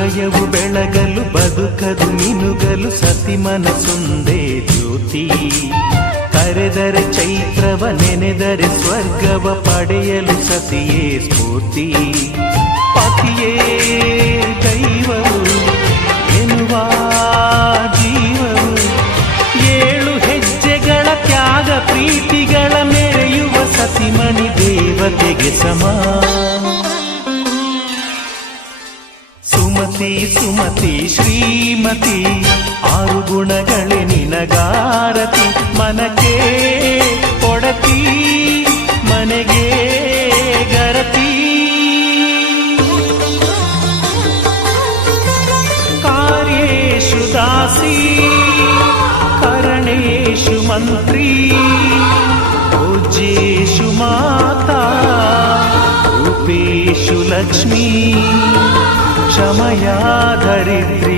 ಹೃದಯವು ಬೆಳಗಲು ಬದುಕದು ಮಿನುಗಲು ಸತಿ ಮನಸೊಂದೇ ಜ್ಯೋತಿ. ಕರೆದರೆ ಚೈತ್ರವ ನೆನೆದರೆ ಸ್ವರ್ಗವ ಪಡೆಯಲು ಸತಿಯೇ ಸ್ಫೂರ್ತಿ. ಪತಿಯೇ ದೈವವು ಎನ್ನುವ ಜೀವವು, 7 ಹೆಜ್ಜೆಗಳ ತ್ಯಾಗ ಪ್ರೀತಿಗಳ ಮೆರೆಯುವ ಸತಿಮಣಿ ದೇವತೆಗೆ ಸಮ. ಸುಮತಿ ಸುಮತಿ ಶ್ರೀಮತಿ 6 ಗುಣಗಳೇ ನಿನಗಾರತಿ. ಮನಕ್ಕೆ ಕೊಡತಿ ಮನೆಗೆ ಗರತಿ. ಕಾರ್ಯೇಷು ದಾಸಿ ಕರಣೇಷು ಮಂತ್ರಿ. ಪೂಜ್ಯೇಷು ಮಾತಾ ರೂಪೇಷು ಲಕ್ಷ್ಮೀ. ಕ್ಷಮಯಾ ಧರಿತ್ರಿ